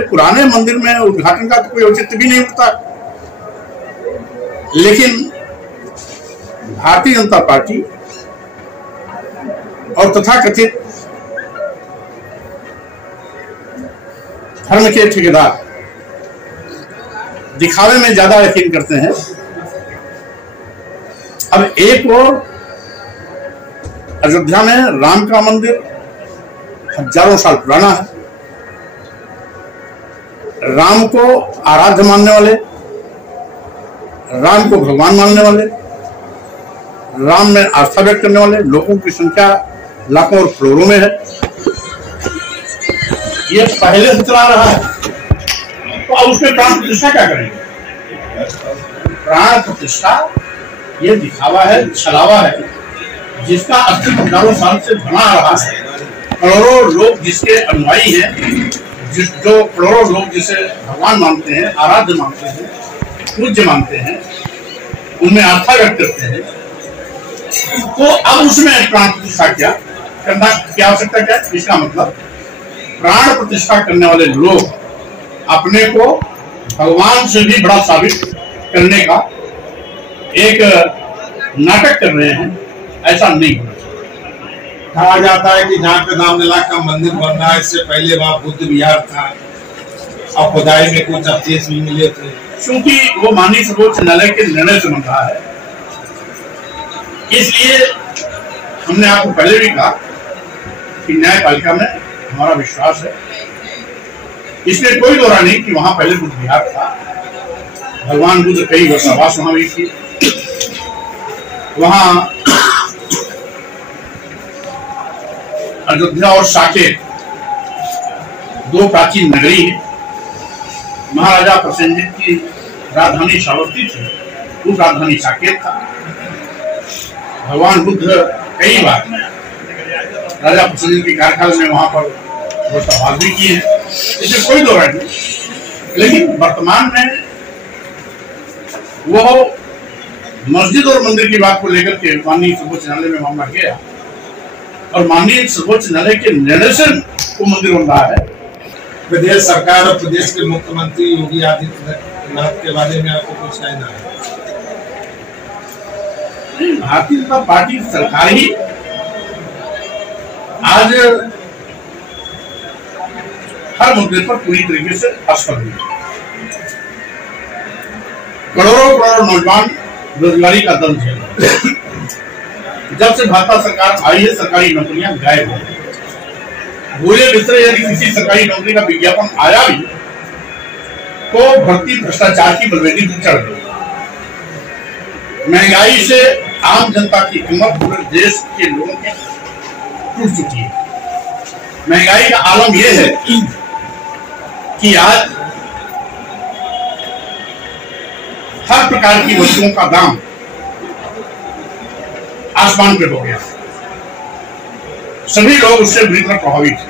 के पुराने मंदिर में उद्घाटन का तो कोई औचित्य भी नहीं उठता। लेकिन भारतीय जनता पार्टी और तथाकथित धर्म के ठेकेदार दिखावे में ज्यादा यकीन करते हैं। अब एक और अयोध्या में राम का मंदिर हजारों साल पुराना है। राम को आराध्य मानने वाले, राम को भगवान मानने वाले, राम में आस्था व्यक्त करने वाले लोगों की संख्या लाखों और करोड़ों में है। ये पहले से चला रहा है, तो अब उसमें प्राण प्रतिष्ठा क्या करेंगे? प्राण प्रतिष्ठा ये दिखावा है, छलावा है, जिसका अस्तित्व हजारों साल से बना आ रहा है। करोड़ों लोग जिसके अनुयायी हैं, जो करोड़ों लोग जिसे भगवान मानते हैं, आराध्य मानते हैं, पूज्य मानते हैं, उनमें आस्था व्यक्त करते हैं, तो अब उसमें प्राण प्रतिष्ठा क्या करना, क्या आवश्यकता क्या? इसका मतलब प्राण प्रतिष्ठा करने वाले लोग अपने को भगवान से भी बड़ा साबित करने का एक नाटक कर रहे हैं। ऐसा नहीं होना। कहा जाता है कि जहाँ पे रामलला का मंदिर बन रहा है, इससे पहले वहाँ बुद्ध विहार था और खुदाई में कुछ अवशेष भी मिले थे। क्योंकि वो माननीय सर्वोच्च न्यायालय के निर्णय से बन रहा है, इसलिए हमने आपको पहले भी कहा कि न्यायपालिका में हमारा विश्वास है। इसमें कोई दोहरा नहीं कि वहां पहले बुद्ध विहार था, भगवान बुद्ध कई वर्षावास वहां भी थी। वहां अयोध्या और साकेत दो प्राचीन नगरी है। महाराजा प्रसेनजीत की राजधानी श्रावस्ती थी, उस राजधानी साकेत था। भगवान बुद्ध कई बार राजा प्रसेनजीत के कार्यकाल में वहां पर वर्षावास भी किए हैं, इसमें कोई दो राय नहीं। लेकिन वर्तमान में वो मस्जिद और मंदिर की बात को लेकर के माननीय सर्वोच्च न्यायालय में मामला गया और माननीय सर्वोच्च न्यायालय के निर्णय से वो मंदिर बन रहा है। प्रदेश सरकार और प्रदेश के मुख्यमंत्री योगी आदित्यनाथ के बारे में आपको कुछ कहना है? भारतीय जनता पार्टी सरकार ही आज हर मुद्दे पर पूरी तरीके से असफल हुई। करोड़ों नौजवान बेरोजगारी का दर्द झेल रहे हैं। जब से भाजपा सरकार आई है, सरकारी नौकरियां गायब हो गई। भूले बिस्तरे यदि किसी सरकारी नौकरी का विज्ञापन आया भी तो भर्ती भ्रष्टाचार की बलवेदी पर चढ़ गई। महंगाई से आम जनता की कमर पूरे देश के लोगों की टूट चुकी है। महंगाई का आलम यह है कि आज हर प्रकार की वस्तुओं का दाम आसमान पे हो गया। सभी लोग उससे बुरी तरह प्रभावित हैं।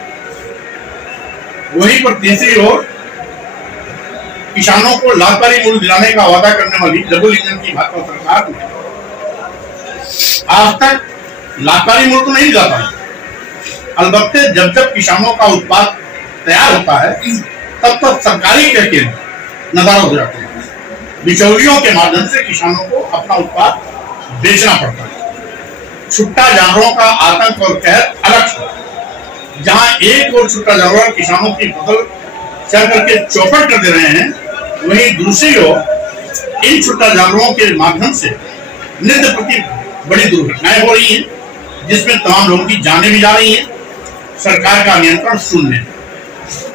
वहीं पर तीसरी ओर किसानों को लाभकारी मूल्य दिलाने का वादा करने वाली डबल इंजन की भाजपा सरकार ने आज तक लाभकारी मूल्य तो नहीं दिला पाई। अलबत्ते जब जब किसानों का उत्पाद तैयार होता है तब तक सरकारी के नदारद हो जाते हैं। बिचौलियों के माध्यम से किसानों को अपना उत्पाद बेचना पड़ता है। छुट्टा जानवरों का आतंक और कहर अलग है। जहां एक और छुट्टा जानवर किसानों की फसल चल करके चौपट कर दे रहे हैं, वहीं दूसरी ओर इन छुट्टा जानवरों के माध्यम से नित्य प्रति बड़ी दुर्घटनाएं हो रही हैं, जिसमें तमाम लोगों की जानें भी जा रही हैं। सरकार का नियंत्रण शून्य है।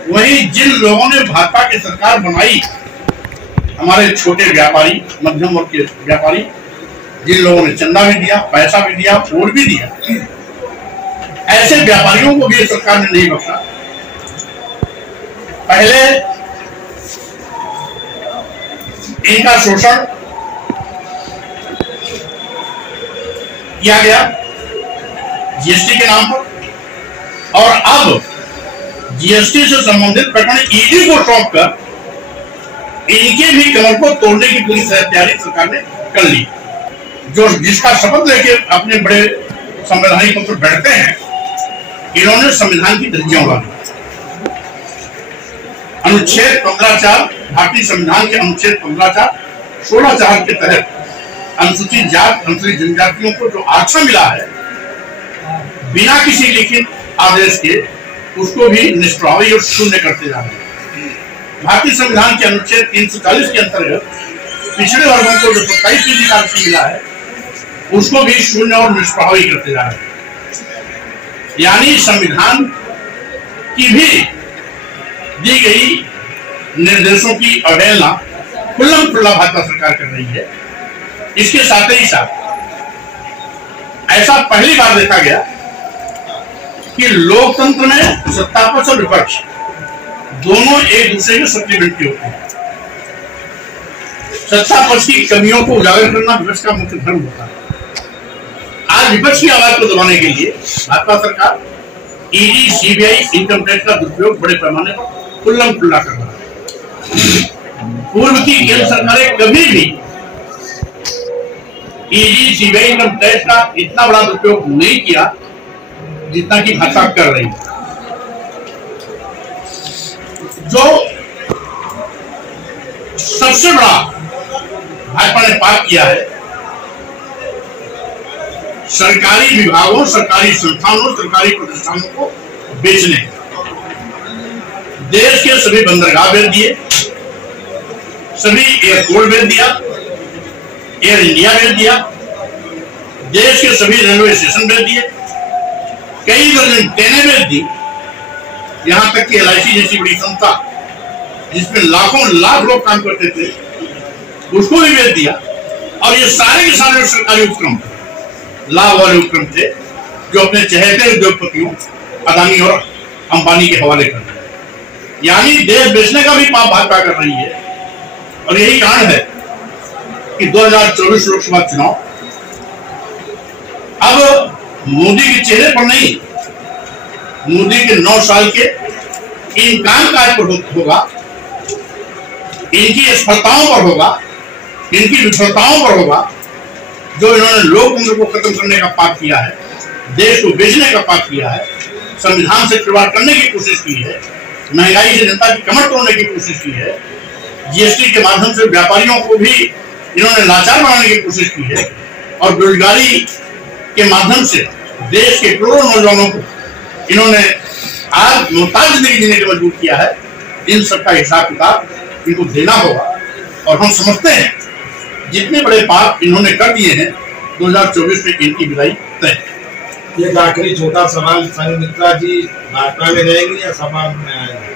वहीं जिन लोगों ने भाजपा की सरकार बनाई, हमारे छोटे व्यापारी, मध्यम वर्ग के व्यापारी, जिन लोगों ने चंदा भी दिया, पैसा भी दिया, वोट भी दिया, ऐसे व्यापारियों को भी सरकार ने नहीं बख्शा। पहले इनका शोषण किया गया जीएसटी के नाम पर, और अब जीएसटी से संबंधित प्रकरण ईडी को सौंप कर इनके भी कमर को तोड़ने की पूरी तैयारी सरकार ने कर ली। जो जिसका शपथ लेके अपने बड़े संवैधानिक पद पर बैठते हैं, इन्होंने संविधान की धज्जियां उड़ा दी। अनुच्छेद 15(4) भारतीय संविधान के अनुच्छेद 15(4) 16(4) के तहत अनुसूचित जाति अनुसूचित जनजातियों को जो आरक्षण मिला है बिना किसी लिखित आदेश के उसको भी निष्प्रभावी और शून्य करते जा रहे हैं। भारतीय संविधान के अनुच्छेद 340 के अंतर्गत पिछड़े वर्गों को जो 27% आरक्षण मिला है उसको भी शून्य और निष्प्रभावी करते जा रहे हैं। यानी संविधान की भी दी गई निर्देशों की अवहेलना खुल्लम खुल्ला भाजपा सरकार कर रही है। इसके साथ ही साथ ऐसा पहली बार देखा गया कि लोकतंत्र में सत्तापक्ष और विपक्ष दोनों एक दूसरे के सप्लीमेंट्री होते हैं। सत्तापक्ष की कमियों को उजागर करना विपक्ष का मुख्य धर्म होता है। आज विपक्ष की आवाज को दबाने के लिए भाजपा सरकार ईडी, सीबीआई, इनकम टैक्स का दुरुपयोग बड़े पैमाने पर खुल्लम खुल्ला कर रहा है। पूर्व की केंद्र सरकारें कभी भी ईडी, सीबीआई, इनकम टैक्स का इतना बड़ा दुरुपयोग नहीं किया जितना कि भाजपा कर रही है। जो सबसे बड़ा भाजपा ने पाप किया है, सरकारी विभागों, सरकारी संस्थानों, सरकारी प्रतिष्ठानों को बेचने। देश के सभी बंदरगाह बेच दिए, सभी एयरपोर्ट बेच दिया, एयर इंडिया बेच दिया, देश के सभी रेलवे स्टेशन बेच दिए, कई दर्जन ट्रेनें बेच दी, यहां तक कि LIC जैसी बड़ी संस्था जिसमें लाखों लाख लोग काम करते थे उसको भी बेच दिया। और ये सारे के सारे सरकारी उपक्रम लाभ वाले उपक्रम थे जो अपने चहेते उद्योगपतियों अदानी और अंबानी के हवाले कर रहे। यानी देश बेचने का भी पाप भाजपा कर रही है। और यही कारण है कि 2024 लोकसभा चुनाव अब मोदी के चेहरे पर नहीं, मोदी के 9 साल के इन काम काज पर होगा, इनकी असफलताओं पर होगा, इनकी विफलताओं पर होगा। जो इन्होंने लोकतंत्र को खत्म करने का पाप किया है, देश को बेचने का पाप किया है, संविधान से खिलवाड़ करने की कोशिश की है, महंगाई से जनता की कमर तोड़ने की कोशिश की है, GST के माध्यम से व्यापारियों को भी इन्होंने लाचार बनाने की कोशिश की है और बेरोजगारी के माध्यम से देश के करोड़ों नौजवानों को इन्होंने आज मोहताज जिंदगी जीने के मजबूर किया है। इन सबका हिसाब किताब इनको देना होगा। और हम समझते हैं जितने बड़े पाप इन्होंने कर दिए हैं 2024 में इनकी विदाई तय। ये आखिरी छोटा सवाल, संघमित्रा जी भाजपा में रहेंगी या सपा में आएंगे?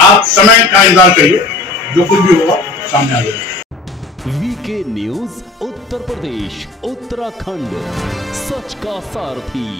आप समय का इंतजार करिए, जो कुछ भी होगा सामने आ जाएगा। वीके न्यूज उत्तर प्रदेश उत्तराखंड, सच का सारथी।